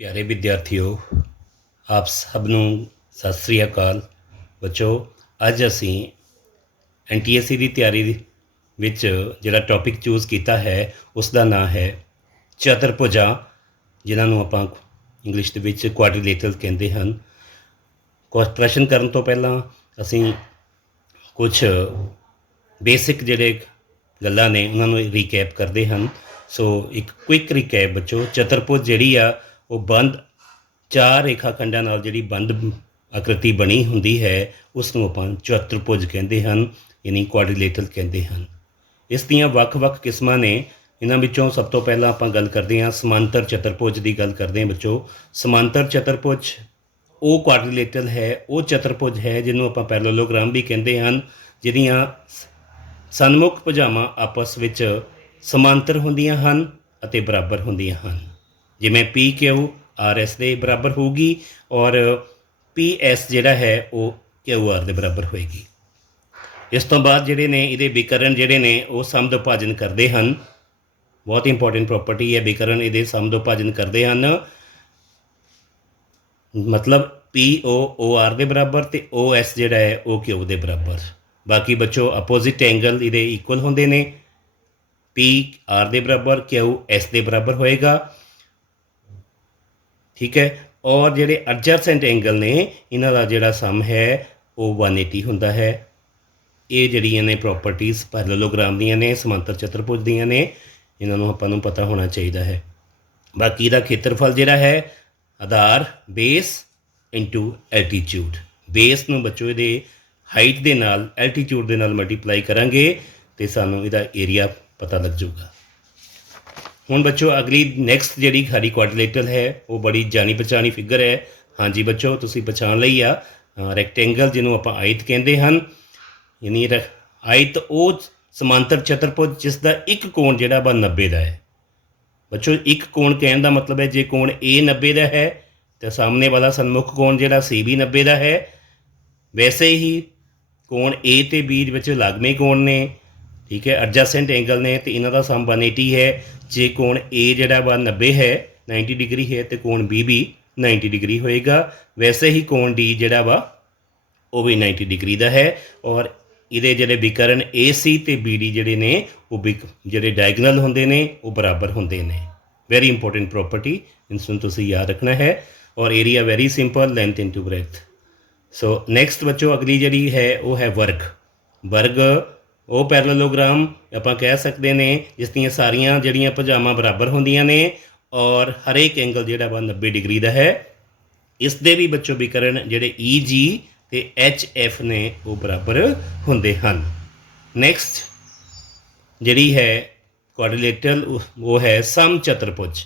प्यारे विद्यार्थियों, आप सब ਨੂੰ ਸਤਿ ਸ੍ਰੀ ਅਕਾਲ। ਬੱਚੋ, ਅੱਜ ਅਸੀਂ NTSC ਦੀ ਤਿਆਰੀ ਵਿੱਚ ਜਿਹੜਾ ਟੌਪਿਕ ਚੂਜ਼ ਕੀਤਾ ਹੈ ਉਸ ਦਾ ਨਾਂ ਹੈ ਚਤੁਰਭੁਜਾਂ, ਜਿਨ੍ਹਾਂ ਨੂੰ ਆਪਾਂ ਇੰਗਲਿਸ਼ ਦੇ ਵਿੱਚ ਕੁਆਡਰੀਲੇਟਰਲ ਕਹਿੰਦੇ ਹਨ। ਪ੍ਰਸ਼ਨ ਕਰਨ ਤੋਂ ਪਹਿਲਾਂ ਅਸੀਂ ਕੁਝ ਬੇਸਿਕ ਜਿਹੜੇ ਗੱਲਾਂ ਨੇ ਉਹਨਾਂ ਨੂੰ ਰੀਕੈਪ ਕਰਦੇ ਹਨ। ਸੋ ਇੱਕ ਕੁਇਕ ਰੀਕੈਪ ਬੱਚੋ, ਚਤੁਰਭੁਜ ਜਿਹੜੀ ਆ ਉਹ ਬੰਦ ਚਾਰ ਰੇਖਾ ਖੰਡਾਂ ਨਾਲ ਜਿਹੜੀ ਬੰਦ ਆਕ੍ਰਿਤੀ ਬਣੀ ਹੁੰਦੀ ਹੈ ਉਸ ਨੂੰ ਆਪਾਂ ਚਤੁਰਭੁਜ ਕਹਿੰਦੇ ਹਨ, ਯਾਨੀ ਕੁਆਡਰੀਲੇਟਰਲ ਕਹਿੰਦੇ ਹਨ। ਇਸ ਦੀਆਂ ਵੱਖ-ਵੱਖ ਕਿਸਮਾਂ ਨੇ। ਇਹਨਾਂ ਵਿੱਚੋਂ ਸਭ ਤੋਂ ਪਹਿਲਾਂ ਆਪਾਂ ਗੱਲ ਕਰਦੇ ਹਾਂ ਸਮਾਂਤਰ ਚਤੁਰਭੁਜ ਦੀ ਗੱਲ ਕਰਦੇ ਹਾਂ ਬੱਚੋ। ਸਮਾਂਤਰ ਚਤੁਰਭੁਜ ਉਹ ਕੁਆਡਰੀਲੇਟਰਲ ਹੈ, ਉਹ ਚਤੁਰਭੁਜ ਹੈ ਜਿਹਨੂੰ ਆਪਾਂ ਪੈਰਲਲੋਗ੍ਰਾਮ ਵੀ ਕਹਿੰਦੇ ਹਨ, ਜਿਹਦੀਆਂ ਸਨਮੁਖ ਭੁਜਾਵਾਂ ਆਪਸ ਵਿੱਚ ਸਮਾਂਤਰ ਹੁੰਦੀਆਂ ਹਨ ਅਤੇ ਬਰਾਬਰ ਹੁੰਦੀਆਂ ਹਨ। ਜਿਵੇਂ PQRS ਦੇ ਬਰਾਬਰ ਹੋਊਗੀ ਔਰ PS ਜਿਹੜਾ ਹੈ ਉਹ QR ਦੇ ਬਰਾਬਰ ਹੋਏਗੀ। ਇਸ ਤੋਂ ਬਾਅਦ ਜਿਹੜੇ ਨੇ ਇਹਦੇ ਵਿਕਰਨ ਜਿਹੜੇ ਨੇ ਉਹ ਸਮਦੁਭਾਜਨ ਕਰਦੇ ਹਨ। ਬਹੁਤ ਇੰਪੋਰਟੈਂਟ ਪ੍ਰੋਪਰਟੀ ਹੈ, ਵਿਕਰਨ ਇਹਦੇ ਸਮਦੁਭਾਜਨ ਕਰਦੇ ਹਨ। ਮਤਲਬ PO OR ਦੇ ਬਰਾਬਰ ਅਤੇ OS ਜਿਹੜਾ ਹੈ ਉਹ Q ਦੇ ਬਰਾਬਰ। ਬਾਕੀ ਬੱਚੋ ਅਪੋਜ਼ਿਟ ਐਂਗਲ ਇਹਦੇ ਇਕੁਅਲ ਹੁੰਦੇ ਨੇ। PR ਦੇ ਬਰਾਬਰ, QS ਦੇ ਬਰਾਬਰ ਹੋਏਗਾ, ਠੀਕ ਹੈ। ਔਰ ਜਿਹੜੇ ਐਡਜਸੈਂਟ ਐਂਗਲ ਨੇ ਇਹਨਾਂ ਦਾ ਜਿਹੜਾ ਸਮ ਹੈ ਉਹ 180 ਹੁੰਦਾ ਹੈ। ਇਹ ਜਿਹੜੀਆਂ ਨੇ ਪ੍ਰੋਪਰਟੀਜ਼ ਪੈਰਲਲੋਗ੍ਰਾਮ ਦੀਆਂ ਨੇ, ਸਮਾਂਤਰ ਚਤੁਰਭੁਜ ਦੀਆਂ ਨੇ, ਇਹਨਾਂ ਨੂੰ ਆਪਾਂ ਨੂੰ ਪਤਾ ਹੋਣਾ ਚਾਹੀਦਾ ਹੈ। ਬਾਕੀ ਇਹਦਾ ਖੇਤਰਫਲ ਜਿਹੜਾ ਹੈ ਆਧਾਰ ਬੇਸ ਇਨਟੂ ਐਲਟੀਚਿਊਡ। ਬੇਸ ਨੂੰ ਬੱਚੋ ਇਹਦੇ ਹਾਈਟ ਦੇ ਨਾਲ ਐਲਟੀਚਿਊਡ ਦੇ ਨਾਲ ਮਲਟੀਪਲਾਈ ਕਰਾਂਗੇ ਅਤੇ ਸਾਨੂੰ ਇਹਦਾ ਏਰੀਆ ਪਤਾ ਲੱਗ ਜਾਊਗਾ। ਹੁਣ ਬੱਚੋ ਅਗਲੀ ਨੈਕਸਟ ਜਿਹੜੀ ਸਾਡੀ ਕੁਆਡਰੀਲੇਟਰਲ ਹੈ ਉਹ ਬੜੀ ਜਾਣੀ ਪਛਾਣੀ ਫਿਗਰ ਹੈ। ਹਾਂਜੀ ਬੱਚੋ, ਤੁਸੀਂ ਪਛਾਣ ਲਈ ਆ, ਰੈਕਟੈਂਗਲ ਜਿਹਨੂੰ ਆਪਾਂ ਆਇਤ ਕਹਿੰਦੇ ਹਨ। ਯਾਨੀ ਆਇਤ ਉਹ ਸਮਾਂਤਰ ਚਤੁਰਭੁਜ ਜਿਸ ਦਾ ਇੱਕ ਕੋਣ ਜਿਹੜਾ ਵਾ 90 ਦਾ ਹੈ। ਬੱਚੋ ਇੱਕ ਕੋਣ ਕਹਿਣ ਦਾ ਮਤਲਬ ਹੈ ਜੇ ਕੋਣ A 90 ਦਾ ਹੈ ਤਾਂ ਸਾਹਮਣੇ ਵਾਲਾ ਸਨਮੁਖ ਕੋਣ ਜਿਹੜਾ C ਵੀ 90 ਦਾ ਹੈ। ਵੈਸੇ ਹੀ ਕੋਣ A ਅਤੇ B ਦੇ ਵਿੱਚ ਲਾਗਵੇਂ ਕੋਣ ਨੇ, ਠੀਕ ਹੈ, ਐਡਜਸੈਂਟ ਐਂਗਲ ਨੇ ਅਤੇ ਇਹਨਾਂ ਦਾ ਸਮ 180 ਹੈ। ਜੇ ਕੋਣ A ਜਿਹੜਾ ਵਾ 90 ਹੈ, 90 ਡਿਗਰੀ ਹੈ, ਅਤੇ ਕੋਣ B ਵੀ 90 ਡਿਗਰੀ ਹੋਏਗਾ। ਵੈਸੇ ਹੀ ਕੋਣ D ਜਿਹੜਾ ਵਾ ਉਹ ਵੀ 90 ਡਿਗਰੀ ਦਾ ਹੈ। ਔਰ ਇਹਦੇ ਜਿਹੜੇ ਵਿਕਰਨ AC ਅਤੇ BD ਜਿਹੜੇ ਨੇ ਉਹ ਜਿਹੜੇ ਡਾਇਗਨਲ ਹੁੰਦੇ ਨੇ ਉਹ ਬਰਾਬਰ ਹੁੰਦੇ ਨੇ। ਵੈਰੀ ਇੰਪੋਰਟੈਂਟ ਪ੍ਰੋਪਰਟੀ, ਇਸ ਨੂੰ ਤੁਸੀਂ ਯਾਦ ਰੱਖਣਾ ਹੈ। ਔਰ area very simple, length into breath. So next ਬੱਚੋ ਅਗਲੀ ਜਿਹੜੀ ਹੈ ਉਹ ਹੈ ਵਰਗ। ਵਰਗ ਉਹ ਪੈਰਲਲੋਗ੍ਰਾਮ ਆਪਾਂ ਕਹਿ ਸਕਦੇ ਨੇ ਜਿਸ ਦੀਆਂ ਸਾਰੀਆਂ ਜਿਹੜੀਆਂ ਭੁਜਾਵਾਂ ਬਰਾਬਰ ਹੁੰਦੀਆਂ ਨੇ ਔਰ ਹਰੇਕ ਐਂਗਲ ਜਿਹੜਾ ਵਾ 90 ਡਿਗਰੀ ਦਾ ਹੈ। ਇਸ ਦੇ ਵੀ ਬੱਚੋ ਵਿਕਰਨ ਜਿਹੜੇ EG ਅਤੇ HF ਨੇ ਉਹ ਬਰਾਬਰ ਹੁੰਦੇ ਹਨ। ਨੈਕਸਟ ਜਿਹੜੀ ਹੈ ਕੁਆਡਰੀਲੇਟਰਲ ਉਹ ਹੈ ਸਮ ਚਤੁਰਭੁਜ।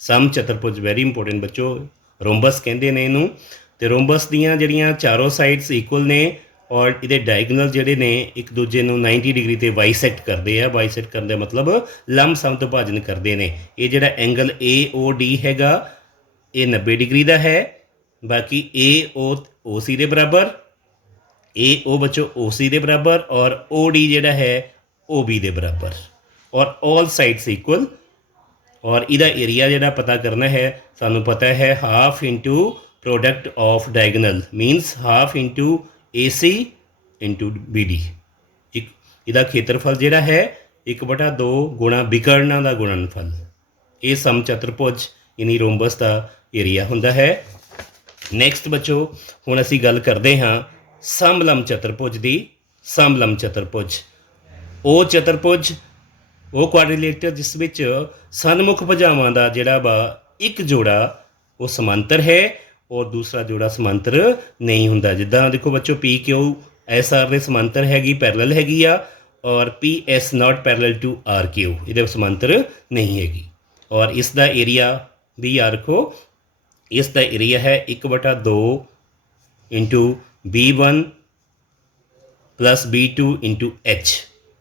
ਸਮ ਚਤੁਰਭੁਜ ਵੈਰੀ ਇੰਪੋਰਟੈਂਟ ਬੱਚੋ, ਰੋਮਬਸ ਕਹਿੰਦੇ ਨੇ ਇਹਨੂੰ। ਅਤੇ ਰੋਮਬਸ ਦੀਆਂ ਜਿਹੜੀਆਂ ਚਾਰੋਂ ਸਾਈਡਸ ਇਕੁਅਲ ਨੇ ਔਰ ਇਹਦੇ ਡਾਇਗਨਲ ਜਿਹੜੇ ਨੇ ਇੱਕ ਦੂਜੇ ਨੂੰ 90 ਡਿਗਰੀ 'ਤੇ ਬਾਈਸੈਕਟ ਕਰਦੇ ਆ। ਬਾਈਸੈਕਟ ਕਰਨ ਦਾ ਮਤਲਬ ਲੰਬ ਸਮਦੁਭਾਜਨ ਕਰਦੇ ਨੇ। ਇਹ ਜਿਹੜਾ ਐਂਗਲ AOD ਹੈਗਾ ਇਹ 90 ਡਿਗਰੀ ਦਾ ਹੈ। ਬਾਕੀ AOC ਦੇ ਬਰਾਬਰ, AO ਬੱਚੋ OC ਦੇ ਬਰਾਬਰ ਔਰ OD ਜਿਹੜਾ ਹੈ OB ਦੇ ਬਰਾਬਰ ਔਰ ਆਲ ਸਾਈਡਸ ਇਕੁਅਲ। ਔਰ ਇਹਦਾ ਏਰੀਆ ਜਿਹੜਾ ਪਤਾ ਕਰਨਾ ਹੈ ਸਾਨੂੰ ਪਤਾ ਹੈ half into product of diagonal means half into AC into BD। ਇੱਕ ਇਹਦਾ ਖੇਤਰਫਲ ਜਿਹੜਾ ਹੈ 1/2 ਗੁਣਾ ਵਿਕਰਨਾਂ ਦਾ ਗੁਣਨਫਲ। ਇਹ ਸਮ ਚਤੁਰਭੁਜ ਯਾਨੀ ਰੋਮਬਸ ਦਾ ਏਰੀਆ ਹੁੰਦਾ ਹੈ। ਨੈਕਸਟ ਬੱਚੋ ਹੁਣ ਅਸੀਂ ਗੱਲ ਕਰਦੇ ਹਾਂ ਸਮਲੰਬ ਚਤੁਰਭੁਜ ਦੀ। ਸਮਲੰਬ ਚਤੁਰਭੁਜ ਉਹ ਚਤੁਰਭੁਜ ਉਹ ਕੁਆਡਰੀਲੇਟਰ ਜਿਸ ਵਿੱਚ ਸਨਮੁਖ ਭੁਜਾਵਾਂ ਦਾ ਜਿਹੜਾ ਵਾ ਇੱਕ ਜੋੜਾ ਉਹ ਸਮਾਂਤਰ ਹੈ ਔਰ ਦੂਸਰਾ ਜੋੜਾ ਸਮਾਂਤਰ ਨਹੀਂ ਹੁੰਦਾ। ਜਿੱਦਾਂ ਦੇਖੋ ਬੱਚੋ PQSR ਦੇ ਸਮਾਂਤਰ ਹੈਗੀ, ਪੈਰਲਲ ਹੈਗੀ ਆ, ਔਰ PS not parallel to RQ ਇਹਦੇ ਸਮਾਂਤਰ ਨਹੀਂ ਹੈਗੀ। ਔਰ ਇਸ ਦਾ ਏਰੀਆ ਵੀ ਯਾਦ ਰੱਖੋ, ਇਸ ਦਾ ਏਰੀਆ ਹੈ 1/2 into B1 plus B2 into H।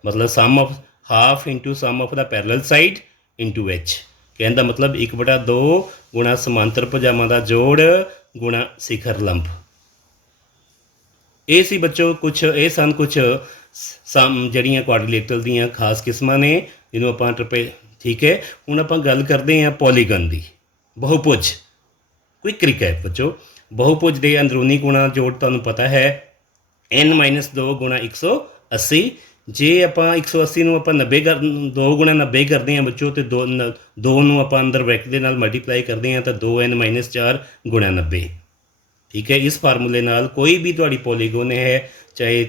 ਮਤਲਬ sum of half into sum of ਦਾ ਪੈਰਲਲ ਸਾਈਡ ਇੰਟੂ H। ਕਹਿਣ ਦਾ ਮਤਲਬ 1/2 ਗੁਣਾ ਸਮਾਂਤਰ ਭੁਜਾਵਾਂ ਦਾ ਜੋੜ ਗੁਣਾ ਸਿਖਰ ਲੰਬ। ਇਹ ਸੀ ਬੱਚੋ ਇਹ ਸਨ ਕੁਛ ਜਿਹੜੀਆਂ ਕੁਆਡਰੀਲੇਟਰਲ ਦੀਆਂ ਖਾਸ ਕਿਸਮਾਂ ਨੇ ਜਿਹਨੂੰ ਆਪਾਂ ਠੀਕ ਹੈ। ਹੁਣ ਆਪਾਂ ਗੱਲ ਕਰਦੇ ਹਾਂ ਪੋਲੀਗਨ ਦੀ। बहुभुज क्विक रिकैप बच्चों, बहुभुज के अंदरूनी गुणा जोड़ तुहानूं पता है n-2 गुणा 180। जे आप 180 ਨੂੰ ਆਪਾਂ 90 ਕਰ 2 ਗੁਣਾ 90 ਕਰਦੇ ਹਾਂ ਬੱਚੋ, ਤੇ 2 ਨੂੰ ਆਪਾਂ ਅੰਦਰ ਬ੍ਰੈਕਟ ਦੇ ਨਾਲ ਮਲਟੀਪਲਾਈ ਕਰਦੇ ਹਾਂ ਤਾਂ 2n-4 ਗੁਣਾ 90। ਠੀਕ ਹੈ, ਇਸ ਫਾਰਮੂਲੇ ਨਾਲ ਕੋਈ ਵੀ ਤੁਹਾਡੀ ਪੋਲੀਗੋਨ ਹੈ, ਚਾਹੇ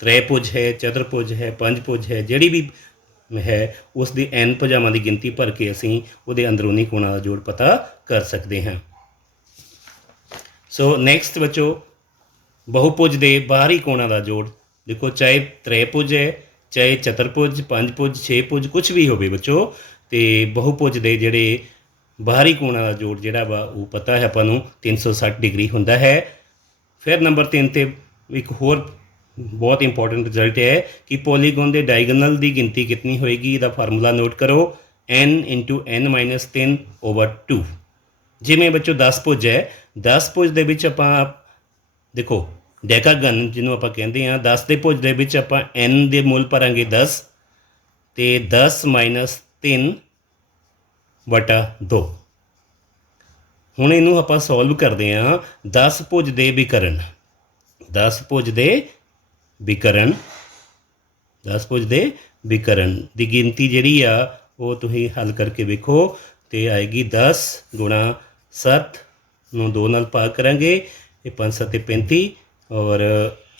ਤ੍ਰੈਭੁਜ ਹੈ, ਚਤੁਰਭੁਜ ਹੈ, ਪੰਜਭੁਜ ਹੈ, ਜਿਹੜੀ ਵੀ ਹੈ ਉਸ ਦੀ n ਭੁਜਾਵਾਂ ਦੀ ਗਿਣਤੀ ਭਰ ਕੇ ਅਸੀਂ ਉਹਦੇ ਅੰਦਰੂਨੀ ਕੋਣਾਂ ਦਾ ਜੋੜ ਪਤਾ ਕਰ ਸਕਦੇ ਹਾਂ। ਸੋ ਨੈਕਸਟ ਬੱਚੋ, ਬਹੁਭੁਜ ਦੇ ਬਾਹਰੀ ਕੋਣਾਂ ਦਾ ਜੋੜ देखो, चाहे त्रिभुज है, चाहे चतुर्भुज, पंजभुज, छेभुज, कुछ भी होवे बच्चों, तो बहुभुज के जोड़े बाहरी कोणा का जोड़ जोड़ा वा वो पता है अपन 360 डिग्री होंदा है। फिर नंबर 3 ते एक होर बहुत इंपॉर्टेंट रिजल्ट है कि पॉलीगॉन के डायगोनल की गिनती कितनी होएगी, इसका फार्मूला नोट करो, n × n-3/2। जिमें बच्चों 10 भुज है, 10 भुज के विच आपां देखो ਡੈਕਾਗਨ ਜਿਹਨੂੰ ਆਪਾਂ ਕਹਿੰਦੇ ਹਾਂ, 10 ਦੇ ਭੁਜ ਦੇ ਵਿੱਚ ਆਪਾਂ n ਦੇ ਮੁੱਲ ਭਰਾਂਗੇ 10 ਅਤੇ 10 - 3/2। ਹੁਣ ਇਹਨੂੰ ਆਪਾਂ ਸੋਲਵ ਕਰਦੇ ਹਾਂ 10 ਭੁਜ ਦੇ ਵਿਕਰਨ, 10 ਭੁਜ ਦੇ ਵਿਕਰਨ, 10 ਭੁਜ ਦੇ ਵਿਕਰਨ ਦੀ ਗਿਣਤੀ ਜਿਹੜੀ ਆ ਉਹ ਤੁਸੀਂ ਹੱਲ ਕਰਕੇ ਵੇਖੋ, ਅਤੇ ਆਏਗੀ 10 × 7 ਨੂੰ 2 ਨਾਲ ਭਾਗ ਕਰਾਂਗੇ, ਇਹ 5 × 7 = 35, और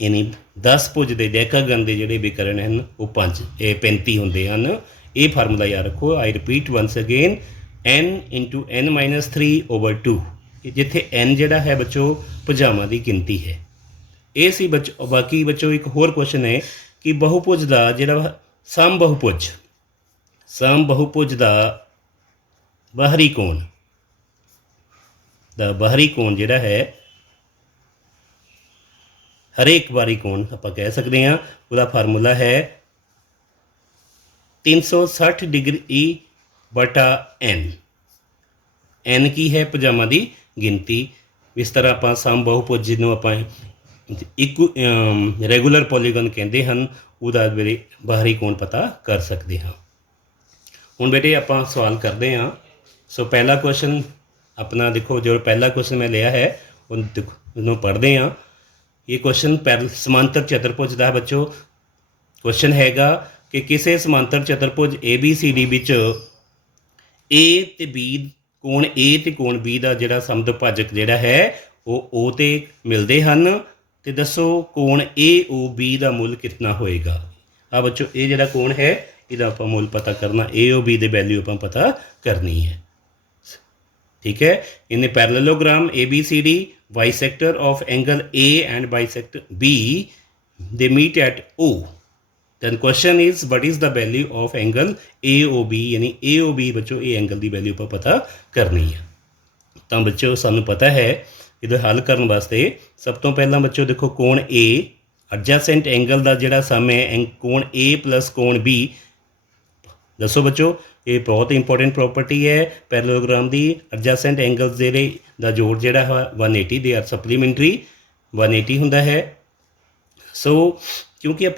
यानी 10 भुज के डैकागन के जोड़े विकरण हैं वो 35 होंगे हैं। ये फार्मूला याद रखो, I repeat once again, n × n-3/2, जिथे n जोड़ा है बच्चों भुजावां की गिनती है। ये सी बच्चों, बाकी बच्चों एक होर क्वेश्चन है कि बहुभुज का जोड़ा समबहुभुज, समबहुभुज का बाहरी कोण, बाहरी कोण जोड़ा है हरेक बारी कोण आप कह सकते हैं, उसका फार्मूला है 360 डिग्री/n। n की है भुजावां की गिनती। इस तरह आप समबहुभुज जिन्हों आप एक रैगूलर पॉलीगन कहते हैं, उसका मेरे बाहरी कोण पता कर सकते हैं। हुण बेटे आप सवाल करते हैं। सो पहला क्वेश्चन अपना देखो, जो पहला क्वेश्चन मैं लिया है उन्होंने पढ़ते हैं। ये क्वेश्चन समांतर चतुर्भुज का बच्चों क्वेश्चन हैगा कि किसी समांतर चतुर्भुज ABCD विच A ते B कोण A ते कोण B का जिहड़ा समदुभाजक जिहड़ा है वो O ते मिलते हैं, तो दसो कोण AOB का मुल कितना होएगा। आ बच्चों ये जिहड़ा कोण है इसका आप मुल पता करना, AOB की वैल्यू आप पता करनी है। ठीक है, इन्हें parallelogram ABCD bisector of angle A and bisector B, they meet at O, then question is what is the value of angle AOB, यानी AOB बच्चों ये एंगल की वैल्यू पर पता करनी है। तो बच्चों सानू पता है इधर हल करने वास्ते सब तो पहला बच्चों देखो कोण A एडजेसेंट एंगल का जोड़ा सम है कोण A + कोण B। दसो बच्चों ये बहुत इंपॉर्टेंट प्रॉपर्टी है पैरेललोग्राम की, एडजेसेंट एंगल्स जोड़े का जोड़ जोड़ा है 180, दे आर सप्लीमेंटरी 180 होंदा है। सो क्योंकि आप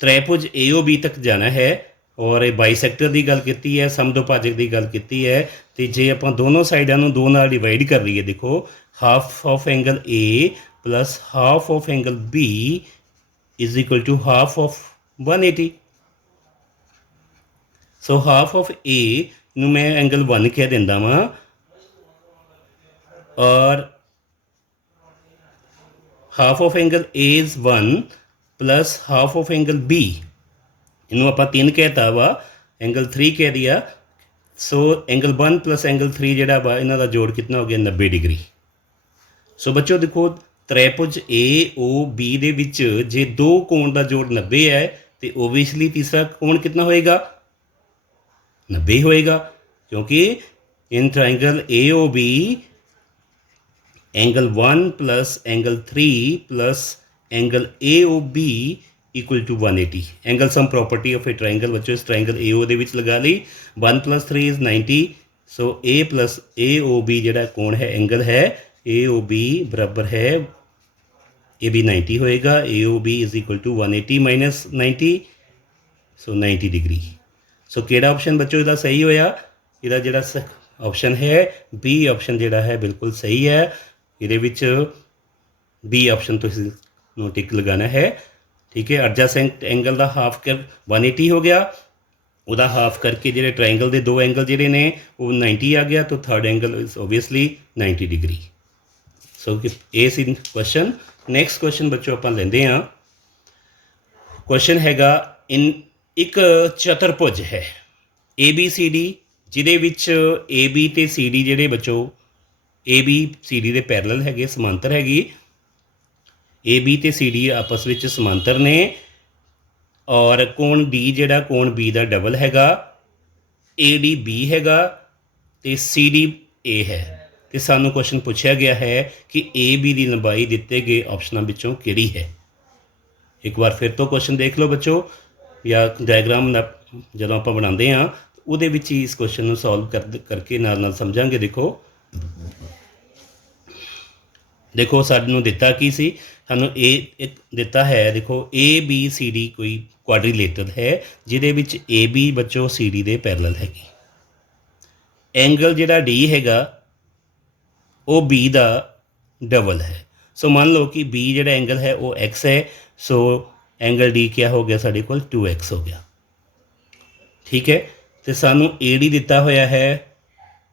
त्रिभुज AOB तक जाना है और बाइसेक्टर की गल की है, समदुभाजक की गल की है, तो जे आप दोनों साइडों को 2 नाल डिवाइड कर लीए, देखो half of angle A + half of angle B = half of 180। So half of A नूं मैं एंगल 1 कह दिंदा वां और half of angle A is 1 + half of angle B इनू आप 3 कहता वा, एंगल 3 कह दिया। सो एंगल 1 + एंगल 3 जोड़ा वा इन्हां दा जोड़ कितना हो गया 90 डिग्री। सो बच्चों देखो त्रिभुज AOB दे विच जे 2 कोण का जोड़ 90 है तो ओबवियसली तीसरा कोण कितना होएगा 90 होएगा, क्योंकि in triangle AOB angle 1 + angle 3 + angle AOB = 180। Angle sum property of A triangle बच्चों इस ट्राइंगल AO दे विच लगा ली, 1 + 3 = 90। सो A + AOB जिहड़ा कोण है एंगल है AOB बराबर है AB 90 होएगा, AOB = 180 - 90, सो 90 डिग्री। सो किहड़ा ऑप्शन बच्चों इसका सही होया, इसका जिहड़ा ਆਪਸ਼ਨ ਹੈ ਬੀ ਆਪਸ਼ਨ ਜਿਹੜਾ ਹੈ ਬਿਲਕੁਲ ਸਹੀ ਹੈ। ਇਹਦੇ ਵਿੱਚ ਬੀ ਆਪਸ਼ਨ ਤੁਸੀਂ ਨੂੰ ਟਿਕ ਲਗਾਉਣਾ ਹੈ। ਠੀਕ ਹੈ, ਐਡਜੈਸੈਂਟ ਐਂਗਲ ਦਾ ਹਾਫ ਕਰ 180 ਹੋ ਗਿਆ, ਉਹਦਾ ਹਾਫ ਕਰਕੇ ਜਿਹੜੇ ਟਰਾਇੰਗਲ ਦੇ ਦੋ ਐਂਗਲ ਜਿਹੜੇ ਨੇ ਉਹ 90 ਆ ਗਿਆ, ਤਾਂ third angle is obviously 90 degree. So ਇਹ ਸੀ ਕੁਐਸਚਨ। ਨੈਕਸਟ ਕੁਐਸਚਨ ਬੱਚੋ ਆਪਾਂ ਲੈਂਦੇ ਹਾਂ। ਕੁਐਸਚਨ ਹੈਗਾ ਇੱਕ ਚਤੁਰਭੁਜ ਹੈ ਏ ਬੀ ਸੀ ਡੀ, ਜਿਹਦੇ ਵਿੱਚ ਏ ਬੀ ਅਤੇ ਸੀ ਡੀ ਜਿਹੜੇ ਬੱਚੋ ਏ ਬੀ ਸੀ ਡੀ ਦੇ ਪੈਰਲਲ ਹੈਗੇ, ਸਮਾਂਤਰ ਹੈਗੀ। ਏ ਬੀ ਅਤੇ ਸੀ ਡੀ ਆਪਸ ਵਿੱਚ ਸਮਾਂਤਰ ਨੇ, ਔਰ ਕੋਣ ਡੀ ਜਿਹੜਾ ਕੋਣ ਬੀ ਦਾ ਡਬਲ ਹੈਗਾ, ਏ ਡੀ ਬੀ ਹੈਗਾ ਅਤੇ ਸੀ ਡੀ ਏ ਹੈ। ਅਤੇ ਸਾਨੂੰ ਕੁਐਸਚਨ ਪੁੱਛਿਆ ਗਿਆ ਹੈ ਕਿ ਏ ਬੀ ਦੀ ਲੰਬਾਈ ਦਿੱਤੇ ਗਏ ਆਪਸ਼ਨਾਂ ਵਿੱਚੋਂ ਕਿਹੜੀ ਹੈ। ਇੱਕ ਵਾਰ ਫਿਰ ਤੋਂ ਕੁਐਸਚਨ ਦੇਖ ਲਓ ਬੱਚੋ, ਜਾਂ ਡਾਇਗਰਾਮ ਜਦੋਂ ਆਪਾਂ ਬਣਾਉਂਦੇ ਹਾਂ ਉਹਦੇ ਵਿੱਚ ਹੀ ਇਸ ਕੁਐਸਚਨ ਨੂੰ ਸੋਲਵ ਕਰਕੇ ਨਾਲ ਨਾਲ ਸਮਝਾਂਗੇ। ਦੇਖੋ ਸਾਨੂੰ ਦਿੱਤਾ ਕੀ ਸੀ, ਸਾਨੂੰ ਇੱਕ ਦਿੱਤਾ ਹੈ, ਦੇਖੋ ਏ ਬੀ ਸੀ ਡੀ ਕੋਈ ਕੁਆਡਰੀਲੇਟਰਲ ਹੈ ਜਿਹਦੇ ਵਿੱਚ ਏ ਬੀ ਬੱਚੋ ਸੀ ਡੀ ਦੇ ਪੈਰਲਲ ਹੈਗੀ। ਐਂਗਲ ਜਿਹੜਾ ਡੀ ਹੈਗਾ ਉਹ ਬੀ ਦਾ ਡਬਲ ਹੈ। ਸੋ ਮੰਨ ਲਓ ਕਿ ਬੀ ਜਿਹੜਾ ਐਂਗਲ ਹੈ ਉਹ ਐਕਸ ਹੈ, ਸੋ ਐਂਗਲ ਡੀ ਕਿਆ ਹੋ ਗਿਆ ਸਾਡੇ ਕੋਲ 2x ਹੋ ਗਿਆ। ਠੀਕ ਹੈ, ਅਤੇ ਸਾਨੂੰ ਏ ਡੀ ਦਿੱਤਾ ਹੋਇਆ ਹੈ,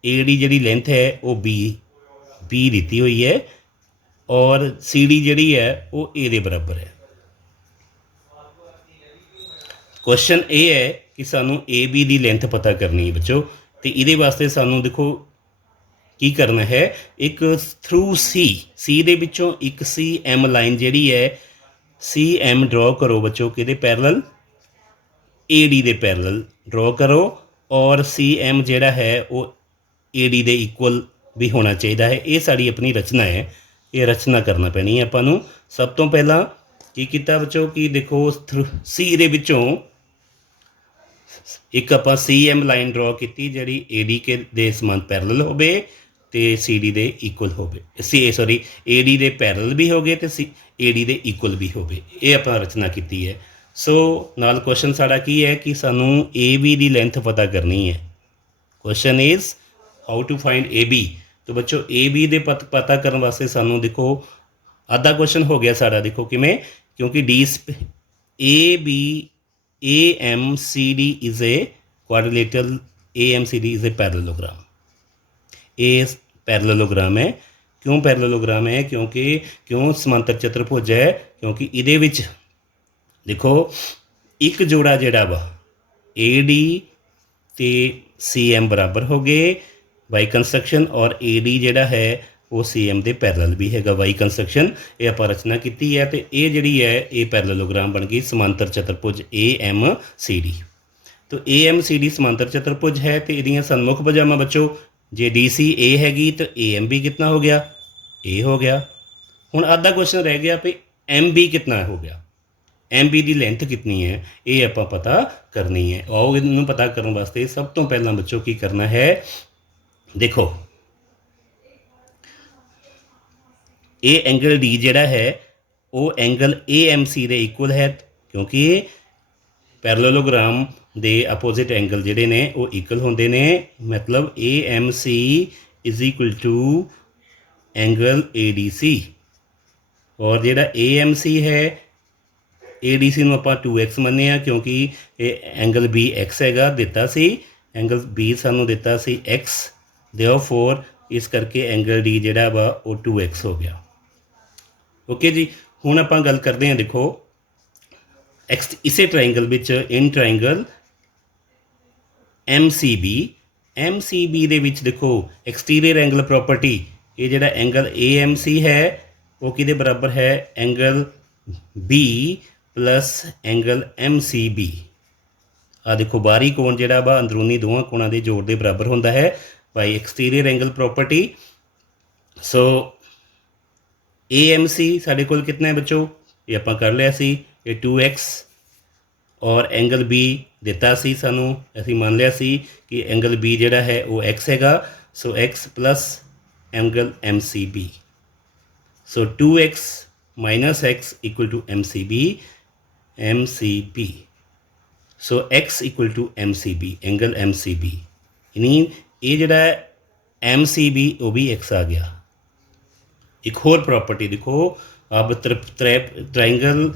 ਏ ਡੀ ਜਿਹੜੀ ਲੈਂਥ ਹੈ ਉਹ ਬੀ ਦਿੱਤੀ ਹੋਈ ਹੈ, ਔਰ ਸੀ ਡੀ ਜਿਹੜੀ ਹੈ ਉਹ ਏ ਦੇ ਬਰਾਬਰ ਹੈ। ਕੁਐਸਚਨ ਇਹ ਹੈ ਕਿ ਸਾਨੂੰ ਏ ਬੀ ਦੀ ਲੈਂਥ ਪਤਾ ਕਰਨੀ ਹੈ ਬੱਚੋ, ਅਤੇ ਇਹਦੇ ਵਾਸਤੇ ਸਾਨੂੰ ਦੇਖੋ ਕੀ ਕਰਨਾ ਹੈ, ਇੱਕ ਥਰੂ ਸੀ ਦੇ ਵਿੱਚੋਂ ਇੱਕ ਸੀ ਐਮ ਲਾਈਨ ਜਿਹੜੀ ਹੈ ਸੀ ਐਮ ਡਰੋ ਕਰੋ ਬੱਚੋ, ਕਿਹਦੇ ਪੈਰਲਲ, ਏ ਡੀ ਦੇ ਪੈਰਲਲ ਡਰੋ ਕਰੋ, ਔਰ ਸੀ ਐਮ ਜਿਹੜਾ ਹੈ ਉਹ ਏ ਡੀ ਦੇ ਇਕੁਅਲ ਵੀ ਹੋਣਾ ਚਾਹੀਦਾ ਹੈ। ਇਹ ਸਾਡੀ ਆਪਣੀ ਰਚਨਾ ਹੈ, ਇਹ ਰਚਨਾ ਕਰਨਾ ਪੈਣੀ ਹੈ ਆਪਾਂ ਨੂੰ। ਸਭ ਤੋਂ ਪਹਿਲਾਂ ਕੀ ਕੀਤਾ ਬੱਚੋ ਕਿ ਦੇਖੋ ਸੀ ਦੇ ਵਿੱਚੋਂ ਇੱਕ ਆਪਾਂ ਸੀ ਐਮ ਲਾਈਨ ਡਰੋ ਕੀਤੀ ਜਿਹੜੀ ਏ ਡੀ ਕੇ ਦੇ ਸਮਾਨ ਪੈਰਲਲ ਹੋਵੇ ਅਤੇ ਸੀ ਡੀ ਦੇ ਇਕੁਅਲ ਹੋਵੇ, ਏ ਡੀ ਦੇ ਪੈਰਲਲ ਵੀ ਹੋ ਗਏ ਅਤੇ ਏ ਡੀ ਦੇ ਇਕੁਅਲ ਵੀ ਹੋਵੇ। ਇਹ ਆਪਾਂ ਰਚਨਾ ਕੀਤੀ ਹੈ। ਸੋ ਨਾਲ ਕੁਐਸਚਨ ਸਾਡਾ ਕੀ ਹੈ ਕਿ ਸਾਨੂੰ ਏ ਬੀ ਦੀ ਲੈਂਥ ਪਤਾ ਕਰਨੀ ਹੈ। Question is how to find A B. ਤਾਂ ਬੱਚੋ ਏ ਬੀ ਦੇ ਪਤਾ ਕਰਨ ਵਾਸਤੇ ਸਾਨੂੰ ਦੇਖੋ ਅੱਧਾ ਕੁਐਸਚਨ ਹੋ ਗਿਆ ਸਾਡਾ। ਦੇਖੋ ਕਿਵੇਂ, ਕਿਉਂਕਿ A B A M C D is a quadrilateral, A M C D is a parallelogram. ਇਹ ਪੈਰਲਲੋਗ੍ਰਾਮ ਹੈ। ਕਿਉਂ ਪੈਰਲਲੋਗ੍ਰਾਮ ਹੈ? ਕਿਉਂ ਸਮਾਂਤਰ ਚਤੁਰਭੁਜ ਹੈ? ਕਿਉਂਕਿ ਇਹਦੇ ਵਿੱਚ ਦੇਖੋ ਇੱਕ ਜੋੜਾ ਜਿਹੜਾ ਵਾ ਏ ਡੀ ਅਤੇ ਸੀ ਐਮ ਬਰਾਬਰ ਹੋ ਗਏ ਬਾਈ ਕੰਸਟਰਕਸ਼ਨ, ਔਰ ਏ ਡੀ ਜਿਹੜਾ ਹੈ ਉਹ ਸੀ ਐਮ ਦੇ ਪੈਰਲਲ ਵੀ ਹੈਗਾ ਬਾਈ ਕੰਸਟਰਕਸ਼ਨ। ਇਹ ਆਪਾਂ ਰਚਨਾ ਕੀਤੀ ਹੈ, ਅਤੇ ਇਹ ਜਿਹੜੀ ਹੈ ਇਹ ਪੈਰਲਲੋਗ੍ਰਾਮ ਬਣ ਗਈ ਸਮਾਂਤਰ ਚਤੁਰਭੁਜ ਏ ਐਮ ਸੀ ਡੀ। ਤਾਂ ਏ ਐਮ ਸੀ ਡੀ ਸਮਾਂਤਰ ਚਤੁਰਭੁਜ ਹੈ, ਅਤੇ ਇਹਦੀਆਂ ਸਨਮੁਖ ਭੁਜਾਵਾਂ ਬੱਚੋ ਜੇ ਡੀ ਸੀ ਏ ਹੈਗੀ ਤਾਂ ਏ ਐਮ ਬੀ ਕਿਤਨਾ ਹੋ ਗਿਆ, ਏ ਹੋ ਗਿਆ। ਹੁਣ ਅੱਧਾ ਕੁਐਸਚਨ ਰਹਿ ਗਿਆ ਵੀ ਐਮ ਬੀ ਕਿਤਨਾ ਹੋ ਗਿਆ, ਐਮ ਬੀ ਦੀ ਲੈਂਥ ਕਿਤਨੀ ਹੈ, ਇਹ ਆਪਾਂ ਪਤਾ ਕਰਨੀ ਹੈ। ਆਓ ਇਹਨੂੰ ਪਤਾ ਕਰਨ ਵਾਸਤੇ ਸਭ ਤੋਂ ਪਹਿਲਾਂ ਬੱਚੋ ਕੀ ਕਰਨਾ ਹੈ, ਦੇਖੋ ਇਹ ਐਂਗਲ ਡੀ ਜਿਹੜਾ ਹੈ ਉਹ ਐਂਗਲ ਏ ਐਮ ਸੀ ਦੇ ਇਕੁਅਲ ਹੈ, ਕਿਉਂਕਿ ਪੈਰਲਲੋਗ੍ਰਾਮ ਦੇ ਅਪੋਜ਼ਿਟ ਐਂਗਲ ਜਿਹੜੇ ਨੇ ਉਹ ਇਕੁਅਲ ਹੁੰਦੇ ਨੇ। ਮਤਲਬ A M C is equal to angle A D C, ਔਰ ਜਿਹੜਾ ਏ ਐਮ ਸੀ ਹੈ ਏ ਡੀ ਸੀ ਨੂੰ ਆਪਾਂ 2x ਮੰਨਿਆ, ਕਿਉਂਕਿ ਇਹ ਐਂਗਲ ਬੀ ਐਕਸ ਹੈਗਾ ਦਿੱਤਾ ਸੀ, ਐਂਗਲ ਬੀ ਸਾਨੂੰ ਦਿੱਤਾ ਸੀ ਐਕਸ, ਦੇਅਰਫੋਰ ਇਸ ਕਰਕੇ ਐਂਗਲ ਡੀ ਜਿਹੜਾ ਵਾ ਉਹ 2x ਹੋ ਗਿਆ। ਓਕੇ ਜੀ, ਹੁਣ ਆਪਾਂ ਗੱਲ ਕਰਦੇ ਹਾਂ ਦੇਖੋ ਇਸੇ ਟਰਾਇੰਗਲ ਵਿੱਚ ਇਨ ਟਰਾਇੰਗਲ ਐਮ ਸੀ ਬੀ ਦੇ ਵਿੱਚ ਦੇਖੋ ਐਕਸਟੀਰੀਅਰ ਐਂਗਲ ਪ੍ਰੋਪਰਟੀ, ਇਹ ਜਿਹੜਾ ਐਂਗਲ ਏ ਐਮ ਸੀ ਹੈ ਉਹ ਕਿਹਦੇ ਬਰਾਬਰ ਹੈ, angle B plus angle M C B. ਆ ਦੇਖੋ ਬਾਹਰੀ ਕੋਣ ਜਿਹੜਾ ਵਾ ਅੰਦਰੂਨੀ ਦੋਵਾਂ ਕੋਣਾਂ ਦੇ ਜੋੜ ਦੇ ਬਰਾਬਰ ਹੁੰਦਾ ਹੈ by exterior angle property. So A M C ਸਾਡੇ ਕੋਲ ਕਿਤਨਾ ਹੈ ਬੱਚੋ, ਇਹ ਆਪਾਂ ਕਰ ਲਿਆ ਸੀ, ਇਹ 2x, ਔਰ ਐਂਗਲ ਬੀ ਦਿੱਤਾ ਸੀ ਸਾਨੂੰ, ਅਸੀਂ ਮੰਨ ਲਿਆ ਸੀ ਕਿ ਐਂਗਲ ਬੀ ਜਿਹੜਾ ਹੈ ਉਹ x ਹੈਗਾ, so x plus angle M C B, so 2x minus x equal to M C B, so x equal to M C B, angle M C B. ਯਾਨੀ ਇਹ ਜਿਹੜਾ एम सी बी वो भी x आ गया। एक होर property देखो, अब ट्राइंगल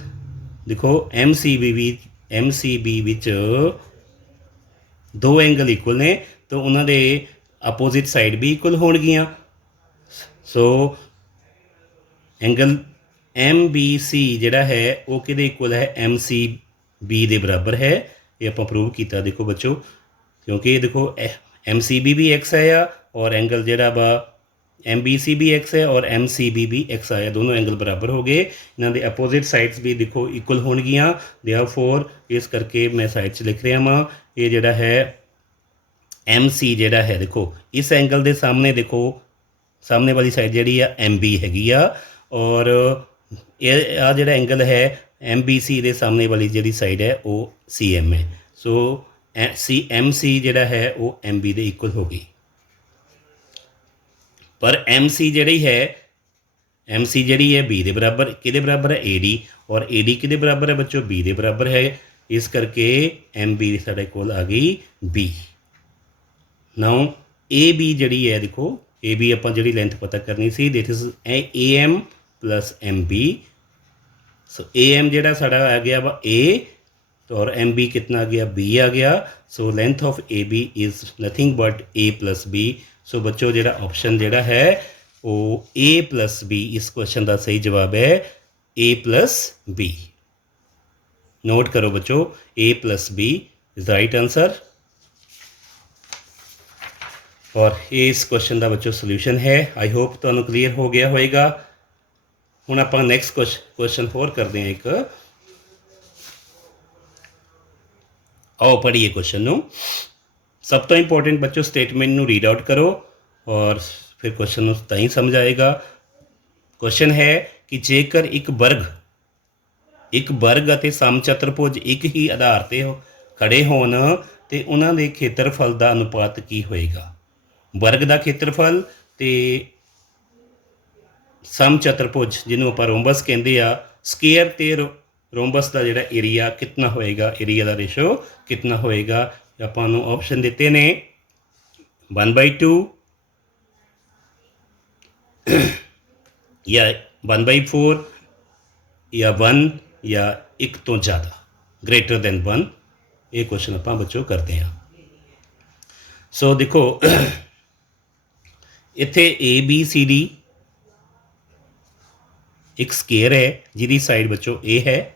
देखो एम सी बी विच दो एंगल इक्वल ने तो उन्होंने अपोजिट साइड भी इक्वल होणगियां। So angle M B C जिहड़ा है वो किहदे इक्वल है, एम सी बी दे बराबर है। ये आपां प्रूव किया देखो बच्चों, क्योंकि देखो एम सी बी भी एक्स है और एंगल जिहड़ा वा एम बी सी भी एक्स है और एम सी बी भी एक्स आया, दोनों एंगल बराबर हो गए। इन्हों के अपोजिट साइड्स भी देखो इक्वल होणगियां। देयरफॉर इस करके मैं साइड 'च लिख रहा वां, ये जिहड़ा है एम सी जिहड़ा है देखो इस एंगल के सामने देखो सामने वाली साइड जी एम बी हैगी आ, और ये आ जिहड़ा एंगल है एम बी सी के सामने वाली जी साइड है वो सी एम है। सो सी एम सी जिहड़ा है वो एम बी के इक्वल हो गई। पर एम सी जी है एम सी जी है बी के बराबर, कि बराबर है ए डी, और ए डी कि बराबर है बच्चों, बी के बराबर है। इस करके एम बी साढ़े कोल आ गई B. Now A B G है देखो, ए बी आप जी लेंथ पता करनी सी, this is A M plus M B. So A M जो साढ़ा आ गया वा ए, तो और एम बी कितना आ गया, बी आ गया। So length of A B is nothing but A plus B. So बच्चों जो ऑप्शन जोड़ा है वो ए प्लस बी इस क्वेश्चन का सही जवाब है, ए प्लस बी। नोट करो बच्चों, A plus B is right answer. और ये इस क्वेश्चन का बच्चों सोल्यूशन है। आई होप तो क्लीयर हो गया होएगा। हुण आपां नैक्सट क्वेश्चन होर करते हैं एक। आओ पढ़िए क्वेश्चन नूं। सब तो इंपॉर्टेंट बच्चों स्टेटमेंट नूं रीड आउट करो और फिर क्वेश्चन नूं तां ही समझ आएगा। क्वेश्चन है कि जेकर एक वर्ग अते समचतुर्भुज एक ही आधार ते खड़े होण ते उन्हां दे खेत्रफल का अनुपात की होएगा। वर्ग का खेत्रफल ते समचतुर्भुज जिन्हों आप रोंबस कहते हैं, स्केयर ते रोंबस का जोड़ा एरिया कितना होएगा, एरिया का रेशो कितना होएगा। आपां नूं ऑप्शन दिते ने 1/2 या 1/4 या 1 या 1 तो ज़्यादा, ग्रेटर दैन 1। ये क्वेश्चन आपां बच्चों करते हैं। सो देखो इत्थे ए बी सी डी एक स्केयर है जिहदी साइड बच्चों ए है।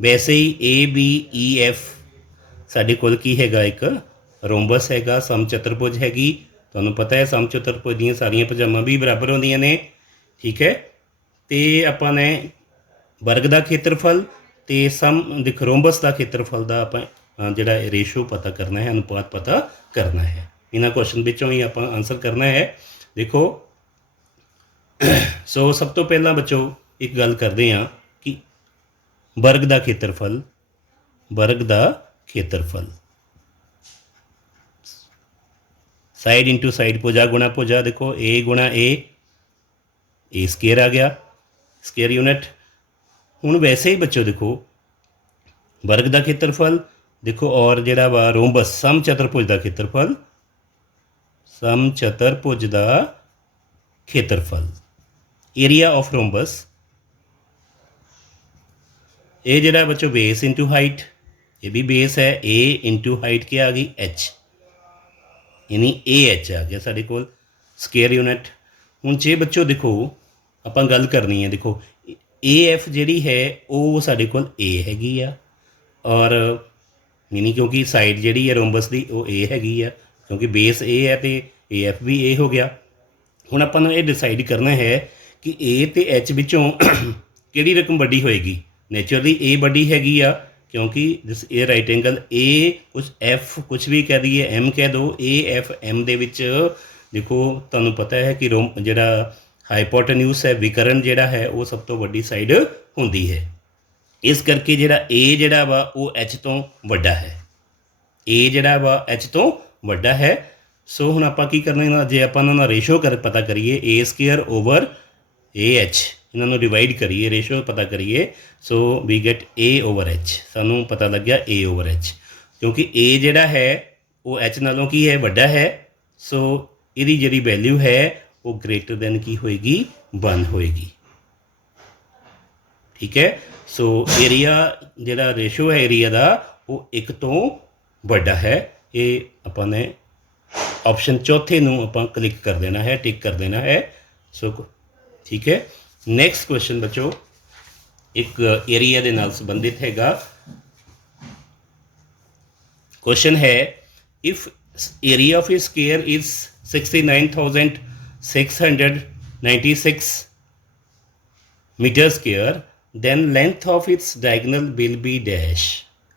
वैसे ही ए बी ई एफ साडे कोल की हैगा, एक रोंबस हैगा, समचतुर्भुज हैगी। तुहानूं पता है समचतुर्भुज दीयां सारियां भुजावां भी बराबर होंदियां ने, ठीक है। तो आपां ने वर्ग का खेत्रफल तो देख रोंबस का खेत्रफल का आपां जिहड़ा रेशो पता करना है, अनुपात पता करना है। इन्हां क्वेश्चन विचों ही आपां आंसर करना है। देखो सो सब तो पहला बच्चों एक गल करते हैं कि वर्ग का खेत्रफल साइड इंटू साइड भुजा गुणा भुजा, देखो ए गुणा ए स्केयर आ गया, स्केयर यूनिट। हुण वैसे ही बच्चों देखो वर्ग का खेत्रफल देखो, और जिहड़ा वा रोंबस समचतुर्भुज का खेत्रफल एरिया ऑफ रोंबस, ये जिहड़ा बच्चों बेस इंटू हाइट, ये भी बेस है, ए इंटू हाइट क्या आ गई एच, यानी ए एच आ गया साढ़े कोल स्केयर यूनिट। हुण जे बच्चों देखो आपां गल करनी है, देखो ए एफ जिहड़ी है वो साढ़े कोल ए हैगी आ, और यानी क्योंकि साइड जिहड़ी है रोंबस की वो ए हैगी आ, क्योंकि बेस ए है तो ए एफ भी ए हो गया। हुण आपां नूं ये डिसाइड करना है कि ए ते एच विचों किहड़ी रकम वड्डी होएगी। नैचुरली ए वड्डी हैगी आ, क्योंकि this A right angle A कुछ एफ कुछ भी कह दीए, एम कह दो, ए एफ एम दे विच देखो तुहानूं पता है कि जिहड़ा हाइपोटेन्यूस है, विकर्ण जिहड़ा है वो सब तो वड्डी साइड हुंदी है। इस करके जिहड़ा ए जिहड़ा वा वो एच तो वड्डा है, ए जिहड़ा वा एच तो वड्डा है। सो हुण आपां की करना, जे आपां इन्हां दा रेशो पता करिए A square over A H, इन्हों डिवाइड करिए, रेशो पता करिए। So we get A over H, सानू पता लग गया ए ओवर एच, क्योंकि ए जिहड़ा है वो एच नालों की है वड्डा है। सो ਇਹਦੀ ਜਿਹੜੀ ਵੈਲਿਊ ਹੈ ਉਹ ਗ੍ਰੇਟਰ ਦੈਨ ਕੀ ਹੋਏਗੀ 1 ਹੋਏਗੀ। ਠੀਕ ਹੈ। ਸੋ ਏਰੀਆ ਜਿਹੜਾ ਰੇਸ਼ੋ ਹੈ ਏਰੀਆ ਦਾ ਉਹ 1 ਤੋਂ ਵੱਡਾ ਹੈ। ਇਹ ਆਪਾਂ ਨੇ ਆਪਸ਼ਨ ਚੌਥੇ ਨੂੰ ਆਪਾਂ ਕਲਿੱਕ ਕਰ ਦੇਣਾ ਹੈ, ਟਿਕ ਕਰ ਦੇਣਾ ਹੈ। ਸੋ ਠੀਕ ਹੈ। ਨੈਕਸਟ ਕੁਐਸਚਨ ਬੱਚੋ ਇੱਕ ਏਰੀਆ ਦੇ ਨਾਲ ਸੰਬੰਧਿਤ ਹੈਗਾ। क्वेश्चन है if area of a square is 69,696 metre square then length of its diagonal will be dash।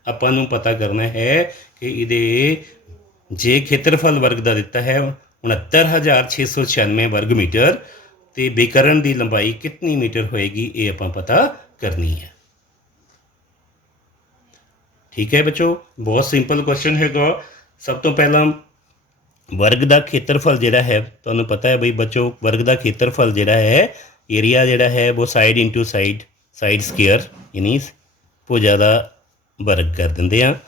ਆਪਾਂ ਨੂੰ ਪਤਾ ਕਰਨਾ ਹੈ ਕਿ ਇਹਦੇ ਜੇ ਖੇਤਰਫਲ ਵਰਗ ਦਾ ਦਿੱਤਾ ਹੈ 69,696 ਵਰਗ ਮੀਟਰ ਤੇ ਵਿਕਰਨ ਦੀ ਲੰਬਾਈ ਕਿੰਨੀ ਮੀਟਰ ਹੋਏਗੀ ਇਹ ਆਪਾਂ ਪਤਾ ਕਰਨੀ ਹੈ। ਠੀਕ ਹੈ ਬੱਚੋ, ਬਹੁਤ ਸਿੰਪਲ ਕੁਐਸਚਨ ਹੈਗਾ। ਸਭ ਤੋਂ ਪਹਿਲਾਂ ਵਰਗ ਦਾ ਖੇਤਰਫਲ ਜਿਹੜਾ ਹੈ ਤੁਹਾਨੂੰ ਪਤਾ ਹੈ ਬਈ ਬੱਚੋ ਵਰਗ ਦਾ ਖੇਤਰਫਲ ਜਿਹੜਾ ਹੈ ਏਰੀਆ ਜਿਹੜਾ ਹੈ ਉਹ ਸਾਈਡ ਇਨਟੂ ਸਾਈਡ ਸਕੁਏਅਰ ਯਾਨੀ ਭੁਜਾ ਦਾ ਵਰਗ ਕਰ ਦਿੰਦੇ ਆ।